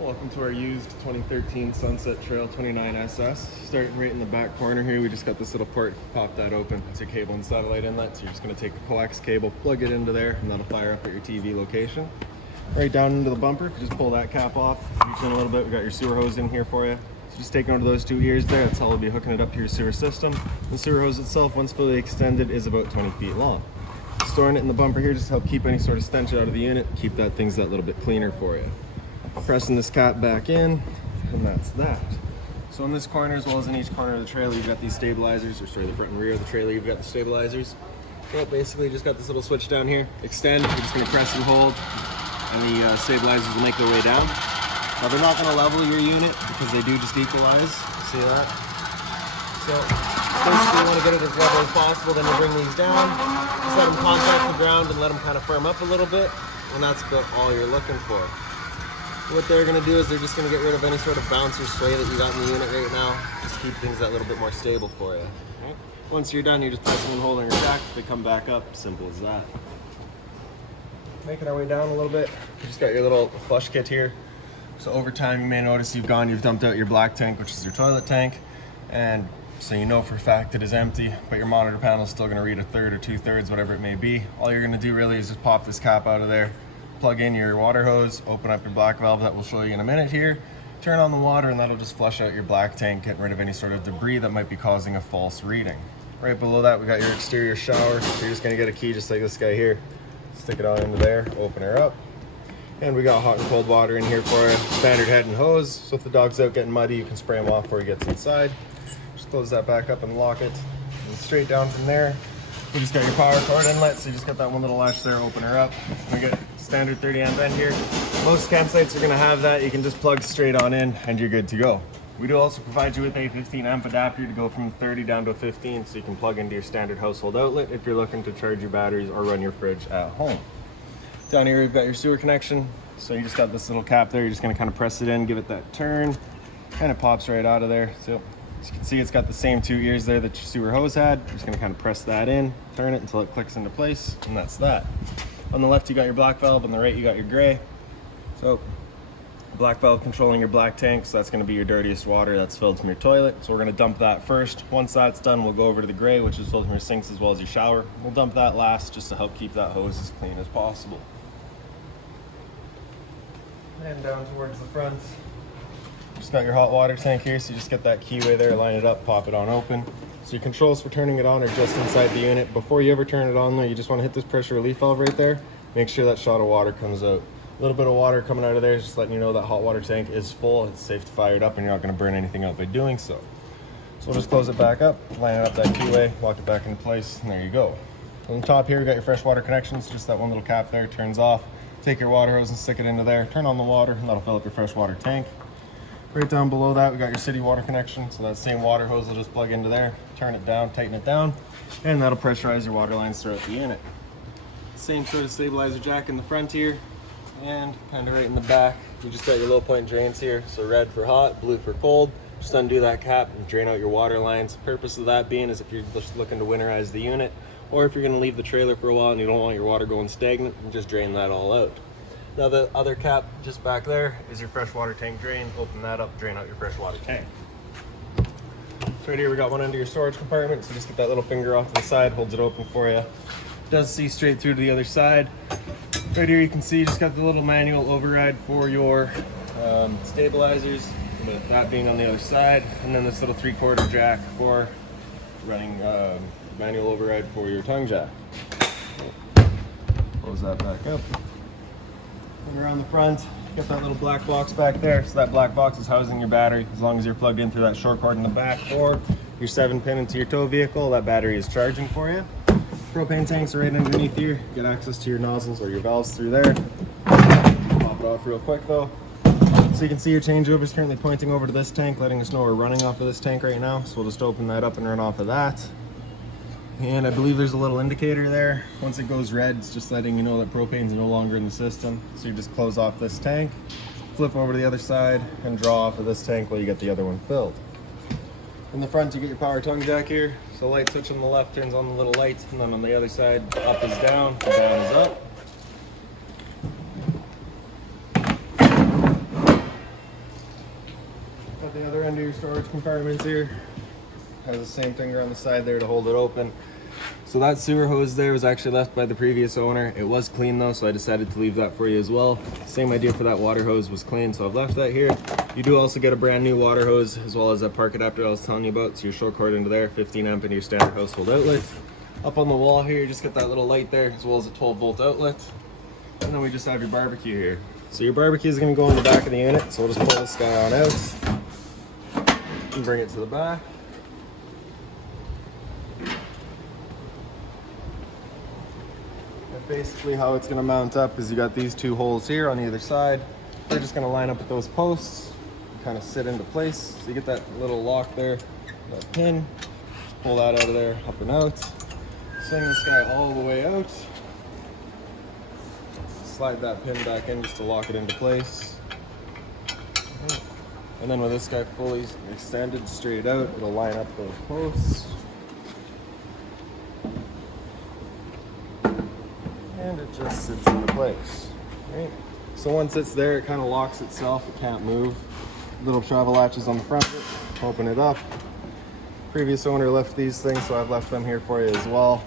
Welcome to our used 2013 Sunset Trail 29 SS. Starting right in the back corner here, we just got this little port. Pop that open. It's your cable and satellite inlet. So you're just going to take the coax cable, plug it into there, and that'll fire up at your TV location. Right down into the bumper, if you just pull that cap off, reach in a little bit. We got your sewer hose in here for you. So just taking onto those two ears there, that's how we'll be hooking it up to your sewer system. The sewer hose itself, once fully extended, is about 20 feet long. Storing it in the bumper here just to help keep any sort of stench out of the unit, keep that things that little bit cleaner for you. Pressing this cap back in, and that's that. So in this corner, as well as in each corner of the trailer, you've got these stabilizers, or sorry, the front and rear of the trailer, you've got the stabilizers. So basically, just got this little switch down here. Extend, you're just gonna press and hold, and the stabilizers will make their way down. Now they're not gonna level your unit, because they do just equalize, see that? So basically, you wanna get it as level as possible, then you bring these down, just let them contact the ground and let them kind of firm up a little bit, and that's about all you're looking for. What they're going to do is they're just going to get rid of any sort of bounce or sway that you got in the unit right now. Just keep things that little bit more stable for you. Okay? Once you're done, you're just pressing and holding your jack. They come back up. Simple as that. Making our way down a little bit. You just got your little flush kit here. So over time, you may notice you've dumped out your black tank, which is your toilet tank. And so you know for a fact it is empty, but your monitor panel is still going to read a third or 2/3, whatever it may be. All you're going to do really is just pop this cap out of there. Plug in your water hose, open up your black valve that we'll show you in a minute here, turn on the water, and that'll just flush out your black tank, getting rid of any sort of debris that might be causing a false reading. Right below that, we got your exterior shower. So you're just gonna get a key just like this guy here. Stick it on into there, open her up. And we got hot and cold water in here for you. Standard head and hose, so if the dog's out getting muddy, you can spray him off before he gets inside. Just close that back up and lock it. And straight down from there, you just got your power cord inlet, so you just got that one little latch there, open her up. We got standard 30 amp end here. Most campsites are gonna have that. You can just plug straight on in and you're good to go. We do also provide you with a 15 amp adapter to go from 30 down to 15, so you can plug into your standard household outlet if you're looking to charge your batteries or run your fridge at home. Down here, we've got your sewer connection. So you just got this little cap there. You're just gonna kind of press it in, give it that turn, and it pops right out of there. So as you can see, it's got the same two ears there that your sewer hose had. You're just gonna kind of press that in, turn it until it clicks into place, and that's that. On the left, you got your black valve. On the right, you got your gray. So black valve controlling your black tank, so that's gonna be your dirtiest water that's filled from your toilet. So we're gonna dump that first. Once that's done, we'll go over to the gray, which is filled from your sinks as well as your shower. We'll dump that last just to help keep that hose as clean as possible. And down towards the front, just got your hot water tank here, so you just get that keyway there, line it up, pop it on open. So your controls for turning it on are just inside the unit. Before you ever turn it on though, you just want to hit this pressure relief valve right there. Make sure that shot of water comes out. A little bit of water coming out of there is just letting you know that hot water tank is full. It's safe to fire it up and you're not going to burn anything out by doing so. So we'll just close it back up, line it up that keyway, lock it back into place, and there you go. On the top here, we got your fresh water connections, just that one little cap there, turns off. Take your water hose and stick it into there, turn on the water, and that'll fill up your fresh water tank. Right down below that, we got your city water connection. So that same water hose will just plug into there, turn it down, tighten it down, and that'll pressurize your water lines throughout the unit. Same sort of stabilizer jack in the front here, and kind of right in the back. You just got your low point drains here. So red for hot, blue for cold. Just undo that cap and drain out your water lines. The purpose of that being is if you're just looking to winterize the unit, or if you're gonna leave the trailer for a while and you don't want your water going stagnant, you just drain that all out. Now the other cap just back there is your freshwater tank drain. Open that up, drain out your freshwater tank. So right here we got one under your storage compartment, so just get that little finger off to the side, holds it open for you. It does see straight through to the other side. Right here you can see you just got the little manual override for your stabilizers, with that being on the other side, and then this little 3/4 jack for running manual override for your tongue jack. Close that back up. And around the front, got that little black box back there. So that black box is housing your battery. As long as you're plugged in through that short cord in the back or your 7-pin into your tow vehicle, that battery is charging for you. Propane tanks are right underneath here. Get access to your nozzles or your valves through there. Pop it off real quick though. So you can see your changeover is currently pointing over to this tank, letting us know we're running off of this tank right now. So we'll just open that up and run off of that. And I believe there's a little indicator there. Once it goes red, it's just letting you know that propane's no longer in the system. So you just close off this tank, flip over to the other side, and draw off of this tank while you get the other one filled. In the front, you get your power tongue jack here. So light switch on the left turns on the little light, and then on the other side, up is down, down is up. The other end of your storage compartments here has the same finger on the side there to hold it open. So that sewer hose there was actually left by the previous owner. It was clean though, so I decided to leave that for you as well. Same idea for that water hose, was clean, so I've left that here. You do also get a brand new water hose as well as that park adapter I was telling you about. So your short cord into there, 15 amp into your standard household outlet. Up on the wall here, you just get that little light there as well as a 12-volt outlet. And then we just have your barbecue here. So your barbecue is going to go in the back of the unit, so we'll just pull this guy on out and bring it to the back. Basically how it's going to mount up is you got these two holes here on either side. They're just going to line up with those posts, kind of sit into place. So you get that little lock there, that pin, just pull that out of there, up and out. Swing this guy all the way out. Slide that pin back in just to lock it into place. And then with this guy fully extended straight out, it'll line up those posts. And it just sits into place, right? So once it's there, it kind of locks itself, it can't move. Little travel latches on the front of it, open it up. Previous owner left these things, so I've left them here for you as well.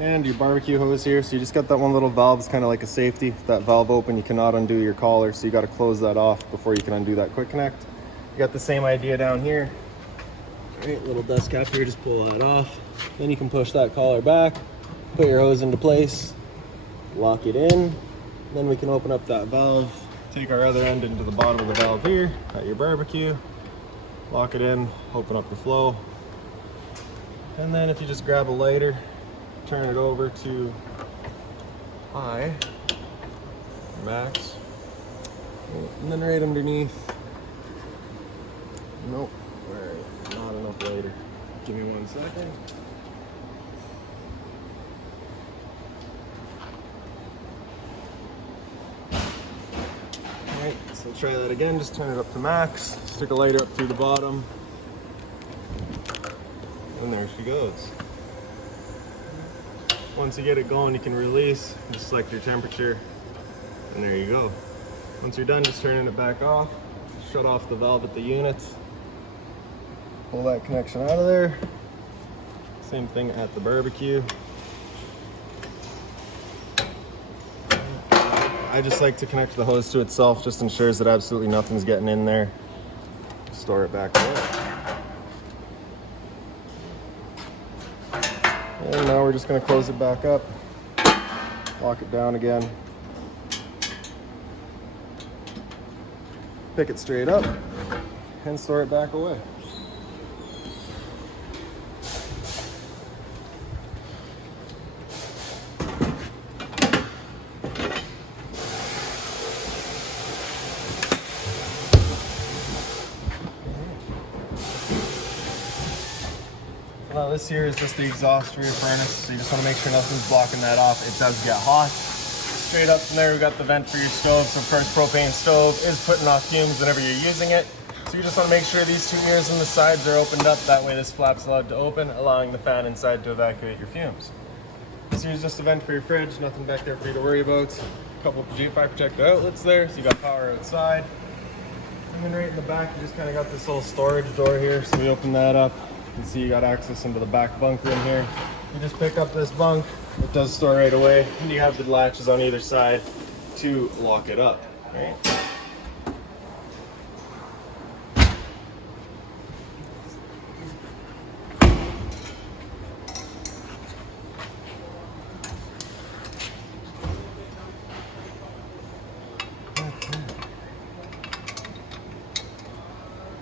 And your barbecue hose here, so you just got that one little valve, it's kind of like a safety. If that valve open, you cannot undo your collar, so you got to close that off before you can undo that quick connect. You got the same idea down here. Right, little dust cap here, just pull that off. Then you can push that collar back. Put your hose into place, lock it in, then we can open up that valve, take our other end into the bottom of the valve here at your barbecue, lock it in, open up the flow, and then if you just grab a lighter, turn it over to high, max, and then right underneath, nope, not enough lighter, give me 1 second. Alright, so try that again, just turn it up to max, stick a lighter up through the bottom, and there she goes. Once you get it going, you can release, just select your temperature, and there you go. Once you're done, just turning it back off, shut off the valve at the unit, pull that connection out of there, same thing at the barbecue. I just like to connect the hose to itself, just ensures that absolutely nothing's getting in there. Store it back away. And now we're just going to close it back up, lock it down again, pick it straight up, and store it back away. Now this here is just the exhaust for your furnace, so you just want to make sure nothing's blocking that off. It does get hot. Straight up from there, we got the vent for your stove. So of course, propane stove is putting off fumes whenever you're using it. So you just want to make sure these two ears on the sides are opened up. That way this flap's allowed to open, allowing the fan inside to evacuate your fumes. This here's just a vent for your fridge, nothing back there for you to worry about. A couple of G5 protector outlets there, so you got power outside. And then right in the back, you just kind of got this little storage door here. So we open that up. You can see you got access into the back bunk room here. You just pick up this bunk, it does store right away, and you have the latches on either side to lock it up, right?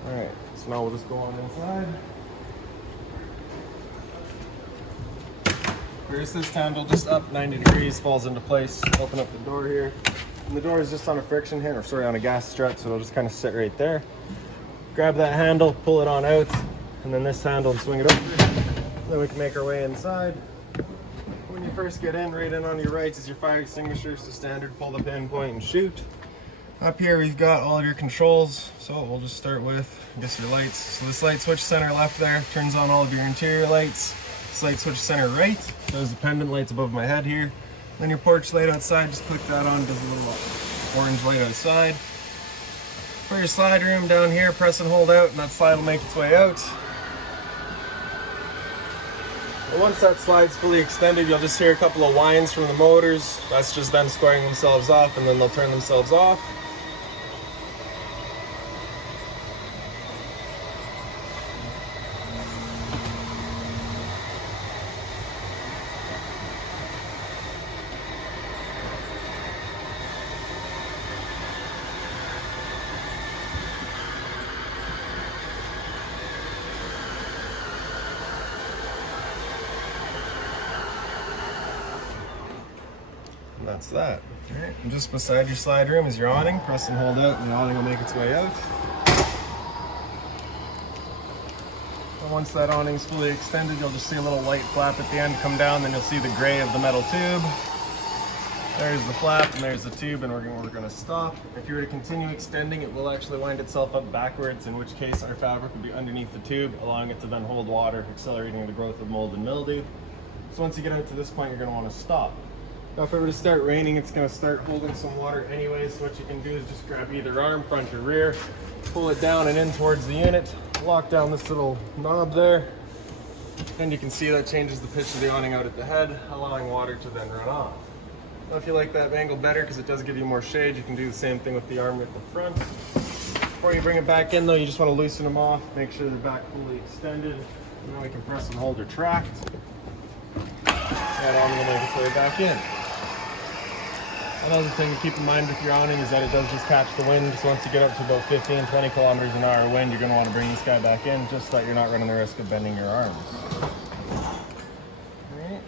All right, so now we'll just go on inside. Here's this handle just up 90 degrees, falls into place. Open up the door here. And the door is just on a friction here, or sorry, on a gas strut, so it'll just kind of sit right there. Grab that handle, pull it on out, and then this handle and swing it over. Then we can make our way inside. When you first get in, right in on your right is your fire extinguisher, so standard, pull the pin, point, and shoot. Up here we've got all of your controls, so we'll just start with, I guess, your lights. So this light switch center left there turns on all of your interior lights. This light switch center right, those the pendant lights above my head here. Then your porch light outside, just click that on, does a little orange light outside. For your slide room down here, press and hold out, and that slide will make its way out. And once that slide's fully extended, you'll just hear a couple of whines from the motors. That's just them squaring themselves off, and then they'll turn themselves off. And that's that. All right. And just beside your slide room is your awning. Press and hold out, and the awning will make its way out. And once that awning is fully extended, you'll just see a little light flap at the end come down, then you'll see the gray of the metal tube. There's the flap and there's the tube, and we're going to stop. If you were to continue extending, it will actually wind itself up backwards, in which case our fabric will be underneath the tube, allowing it to then hold water, accelerating the growth of mold and mildew. So once you get out to this point, you're going to want to stop. Now if it were to start raining, it's going to start holding some water anyway, so what you can do is just grab either arm, front or rear, pull it down and in towards the unit, lock down this little knob there, and you can see that changes the pitch of the awning out at the head, allowing water to then run off. Now if you like that angle better because it does give you more shade, you can do the same thing with the arm at the front. Before you bring it back in though, you just want to loosen them off, make sure they're back fully extended, and then we can press and hold retract. That awning will make its way back in. Another thing to keep in mind with your awning is that it does just catch the wind. So once you get up to about 15, 20 kilometers an hour wind, you're going to want to bring this guy back in just so that you're not running the risk of bending your arms. Alright.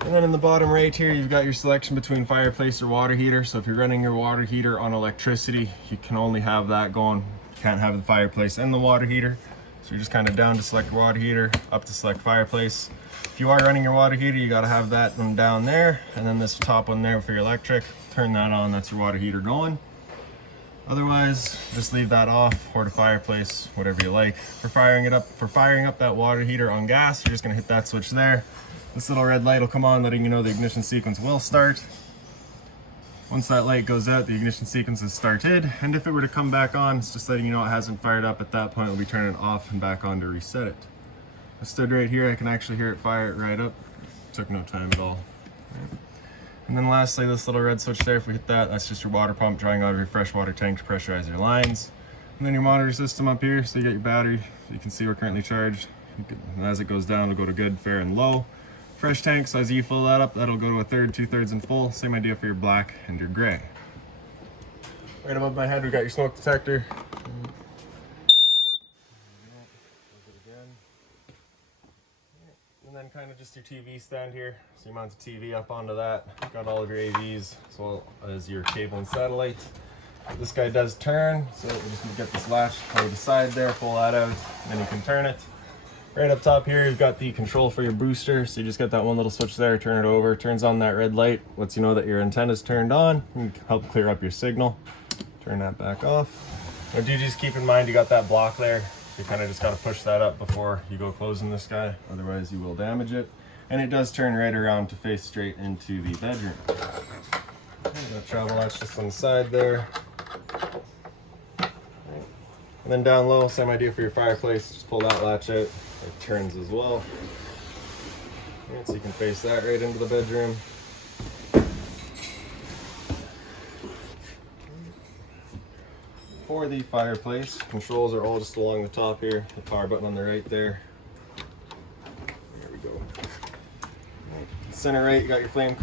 And then in the bottom right here, you've got your selection between fireplace or water heater. So if you're running your water heater on electricity, you can only have that going. You can't have the fireplace and the water heater. So you're just kind of down to select water heater, up to select fireplace. If you are running your water heater, you got to have that one down there, and then this top one there for your electric. Turn that on, that's your water heater going. Otherwise, just leave that off, or the fireplace, whatever you like. For firing up that water heater on gas, you're just going to hit that switch there. This little red light will come on, letting you know the ignition sequence will start. Once that light goes out, the ignition sequence is started, and if it were to come back on, it's just letting you know it hasn't fired up. At that point, we'll be turning it off and back on to reset it. I stood right here, I can actually hear it fire it right up. Took no time at all. Right. And then lastly, this little red switch there, if we hit that, that's just your water pump drawing out of your freshwater tank to pressurize your lines. And then your monitor system up here, so you got your battery, so you can see we're currently charged. And as it goes down, it'll go to good, fair, and low. Fresh tank, so as you fill that up, that'll go to a third, 2/3, and full. Same idea for your black and your gray. Right above my head, we got your smoke detector. And then kind of just your TV stand here. So you mount the TV up onto that. Got all of your AVs as well as your cable and satellite. This guy does turn, so we'll just get this latch over the side there, pull that out, and then you can turn it. Right up top here, you've got the control for your booster. So you just get that one little switch there, turn it over, turns on that red light, lets you know that your antenna's turned on. You can help clear up your signal. Turn that back off. Now do just keep in mind you got that block there. You kind of just got to push that up before you go closing this guy, otherwise you will damage it. And it does turn right around to face straight into the bedroom. The travel latch just on the side there. And then down low, same idea for your fireplace. Just pull that latch out. It turns as well. Right, so you can face that right into the bedroom. For the fireplace, controls are all just along the top here. The power button on the right there. There we go. Right. Center right, you got your flame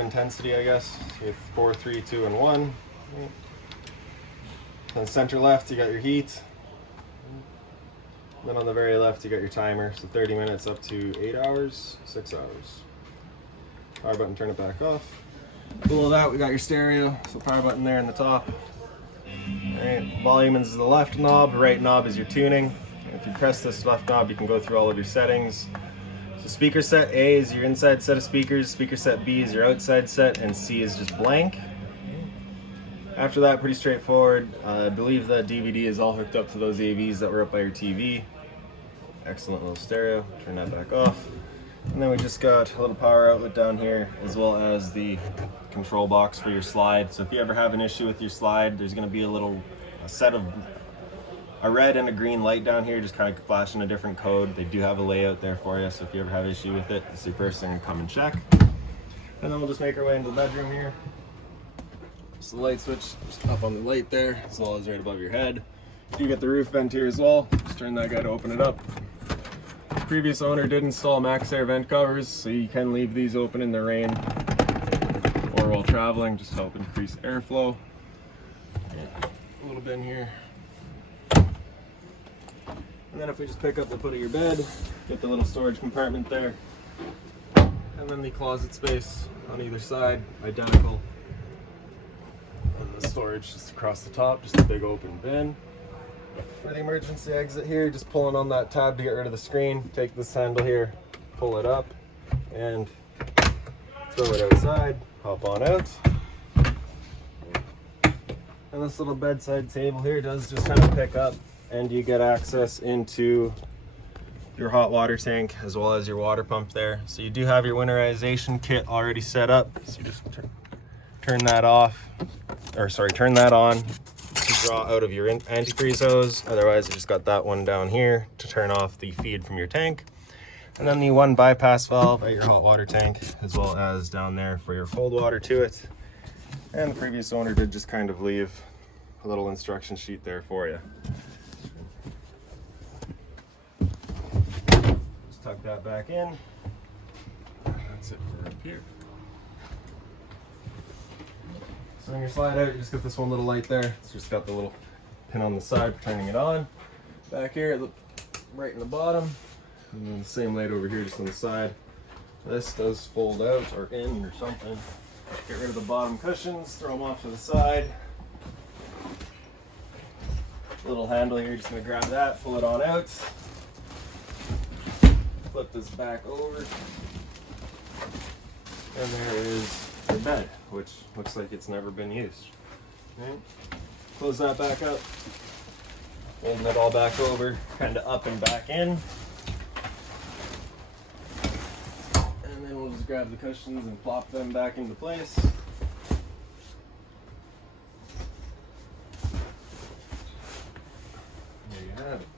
intensity, I guess. So you have 4, 3, 2, and 1. Right. Then center left, you got your heat. And then on the very left, you got your timer. So 30 minutes up to 8 hours, 6 hours. Power button, turn it back off. Below that, we got your stereo. So power button there in the top. Alright, volume is the left knob, right knob is your tuning. If you press this left knob, you can go through all of your settings. So speaker set A is your inside set of speakers, speaker set B is your outside set, and C is just blank. After that, pretty straightforward. I believe that DVD is all hooked up to those AVs that were up by your TV. Excellent little stereo. Turn that back off. And then we just got a little power outlet down here, as well as the control box for your slide. So if you ever have an issue with your slide, there's going to be a little a red and a green light down here, just kind of flashing a different code. They do have a layout there for you, so if you ever have issue with it, it's the first thing to come and check. And then we'll just make our way into the bedroom here. Just the light switch just up on the light there, as well as right above your head. You get the roof vent here as well. Just turn that guy to open it up. The previous owner did install MaxxAir vent covers, so you can leave these open in the rain or while traveling, just to help increase airflow. A little bit in here. And then if we just pick up the foot of your bed, get the little storage compartment there. And then the closet space on either side, identical. And the storage just across the top, just a big open bin. For the emergency exit here, just pulling on that tab to get rid of the screen. Take this handle here, pull it up, and throw it outside, hop on out. And this little bedside table here does just kind of pick up, and you get access into your hot water tank as well as your water pump there. So you do have your winterization kit already set up. So you just turn that off, or sorry, turn that on to draw out of your antifreeze hose. Otherwise, you just got that one down here to turn off the feed from your tank. And then the one bypass valve at your hot water tank, as well as down there for your cold water to it. And the previous owner did just kind of leave a little instruction sheet there for you. Just tuck that back in. That's it for up here. So when you slide out, you just got this one little light there. It's just got the little pin on the side for turning it on. Back here, right in the bottom. And then the same light over here, just on the side. This does fold out or in or something. Get rid of the bottom cushions, throw them off to the side. Little handle here, just gonna grab that, pull it on out. Flip this back over. And there is your bed, which looks like it's never been used. Okay. Close that back up. Folding it all back over, kind of up and back in. And then we'll just grab the cushions and plop them back into place. There you have it.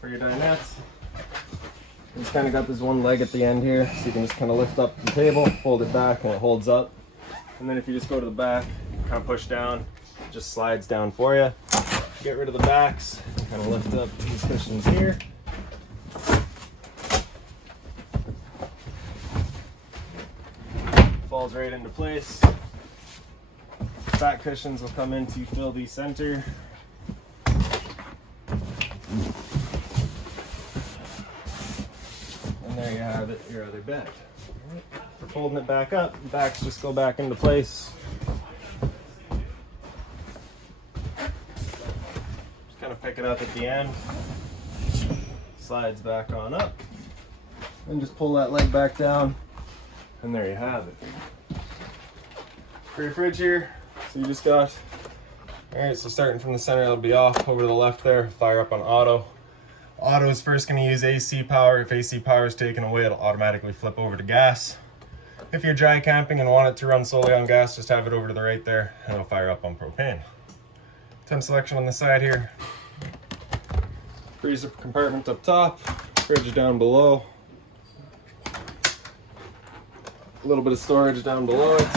For your dinettes, it's kind of got this one leg at the end here, so you can just kind of lift up the table, fold it back, and it holds up. And then if you just go to the back, kind of push down, it just slides down for you. Get rid of the backs, and kind of lift up these cushions here. Falls right into place. Back cushions will come in to fill the center. And there you have it, your other bed. For folding it back up, the backs just go back into place. Just kind of pick it up at the end. Slides back on up. And just pull that leg back down. And there you have it. For your fridge here, so you just got, alright, so starting from the center, it'll be off over to the left there, fire up on auto. Auto is first going to use AC power. If AC power is taken away, it'll automatically flip over to gas. If you're dry camping and want it to run solely on gas, just have it over to the right there and it'll fire up on propane. Temp selection on the side here. Freezer compartment up top, fridge down below. A little bit of storage down below it.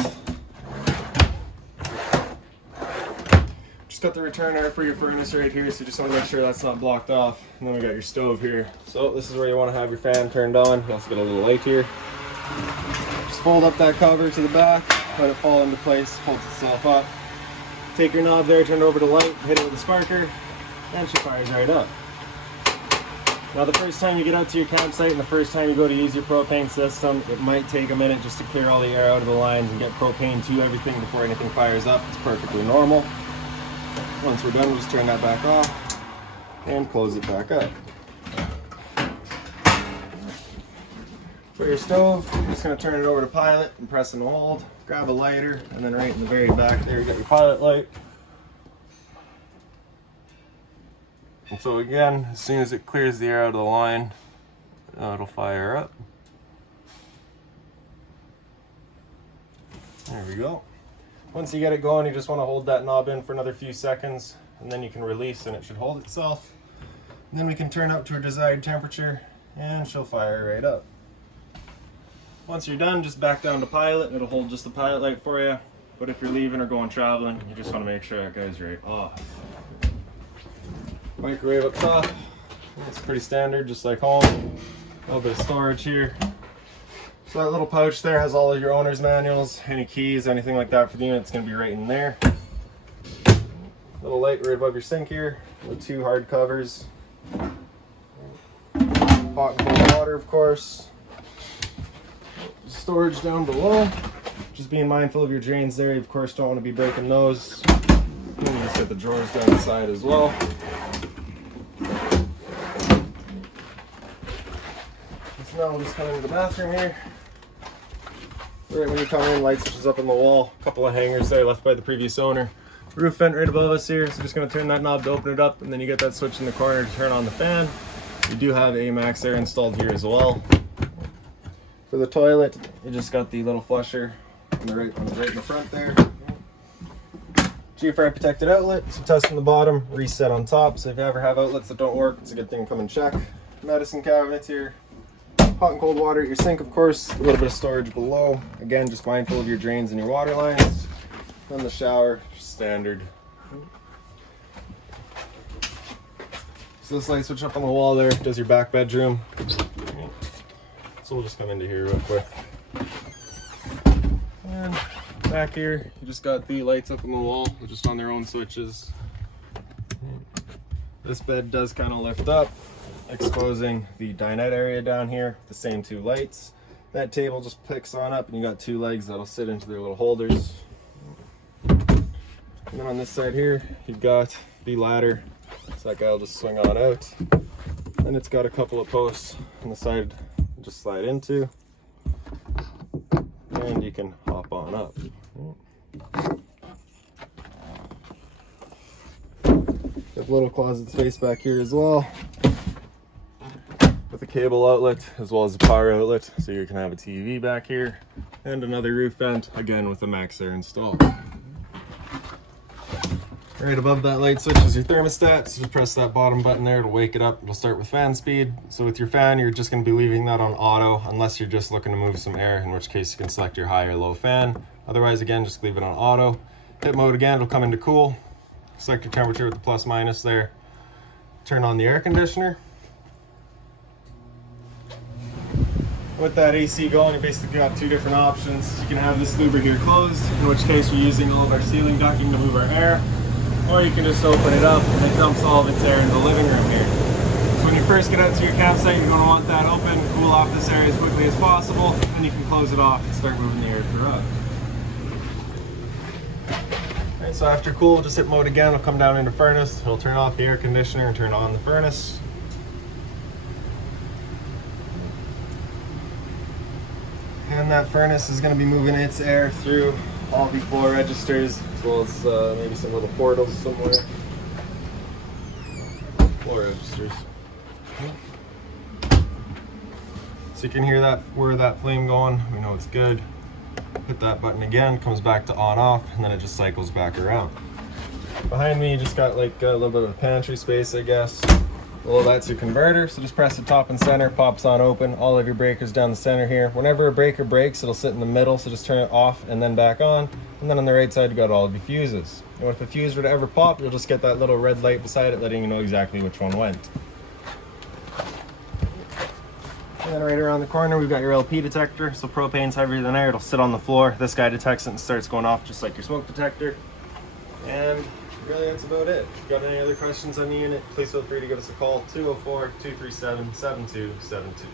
Just got the returner for your furnace right here, so you just want to make sure that's not blocked off. And then we got your stove here. So this is where you want to have your fan turned on. You also got a little light here. Just fold up that cover to the back, let it fall into place, holds itself up. Take your knob there, turn it over to light, hit it with a sparker, and she fires right up. Now the first time you get out to your campsite and the first time you go to use your propane system, it might take a minute just to clear all the air out of the lines and get propane to everything before anything fires up. It's perfectly normal. Once we're done, we'll just turn that back off and close it back up. For your stove, you're just going to turn it over to pilot and press and hold. Grab a lighter, and then right in the very back there, you got your pilot light. And so again, as soon as it clears the air out of the line, it'll fire up. There we go. Once you get it going, you just want to hold that knob in for another few seconds, and then you can release and it should hold itself. And then we can turn up to a desired temperature and she'll fire right up. Once you're done, just back down to pilot. It'll hold just the pilot light for you. But if you're leaving or going traveling, you just want to make sure that guy's right off. Microwave up top. It's pretty standard, just like home. A little bit of storage here. So that little pouch there has all of your owner's manuals, any keys, anything like that for the unit. It's going to be right in there. Little light right above your sink here with 2 hard covers. Hot and cold water, of course. Storage down below. Just being mindful of your drains there. You of course don't want to be breaking those. And you just get the drawers down the side as well. So now we'll just come into the bathroom here. Right when you come in, light switches up on the wall. A couple of hangers there left by the previous owner. Roof vent right above us here. So just going to turn that knob to open it up, and then you get that switch in the corner to turn on the fan. You do have a Max Air installed here as well. For the toilet, you just got the little flusher on the right in the front there. G-Fire protected outlet, so test on the bottom, reset on top. So if you ever have outlets that don't work, it's a good thing to come and check. Medicine cabinets here. Hot and cold water at your sink, of course. A little bit of storage below. Again, just mindful of your drains and your water lines. Then the shower, standard. So this light switch up on the wall there does your back bedroom. So we'll just come into here real quick. And back here, you just got the lights up on the wall, just on their own switches. This bed does kind of lift up, exposing the dinette area down here, the same 2 lights. That table just picks on up, and you got 2 legs that'll sit into their little holders. And then on this side here, you've got the ladder. So that guy will just swing on out. And it's got a couple of posts on the side to just slide into. And you can hop on up. There's a little closet space back here as well, with a cable outlet as well as a power outlet, so you can have a TV back here, and another roof vent, again with a Max Air installed. Right above that light switch is your thermostat, so just press that bottom button there to wake it up. It'll start with fan speed. So with your fan, you're just going to be leaving that on auto unless you're just looking to move some air, in which case you can select your high or low fan. Otherwise, again, just leave it on auto. Hit mode again, it'll come into cool. Select your temperature with the plus minus there. Turn on the air conditioner. With that AC going, you basically got 2 different options. You can have this louver here closed, in which case we're using all of our ceiling ducting to move our air. Or you can just open it up and it dumps all of its air into the living room here. So when you first get out to your campsite, you're going to want that open, cool off this area as quickly as possible, and you can close it off and start moving the air throughout. Alright, so after cool, just hit mode again, it'll come down into furnace, it'll turn off the air conditioner and turn on the furnace. And that furnace is going to be moving its air through all the floor registers, as well as maybe some little portals somewhere. Floor registers. So you can hear that, where that flame going. We know it's good. Hit that button again, comes back to on off, and then it just cycles back around. Behind me, you just got like a little bit of pantry space, I guess. Well, that's your converter, so just press the top and center, pops on open, all of your breakers down the center here. Whenever a breaker breaks, it'll sit in the middle, so just turn it off and then back on. And then on the right side, you got all of your fuses. And if a fuse were to ever pop, you'll just get that little red light beside it, letting you know exactly which one went. And then right around the corner, we've got your LP detector. So propane's heavier than air, it'll sit on the floor. This guy detects it and starts going off just like your smoke detector. And really, that's about it. If you've got any other questions on the unit, please feel free to give us a call, 204-237-7272.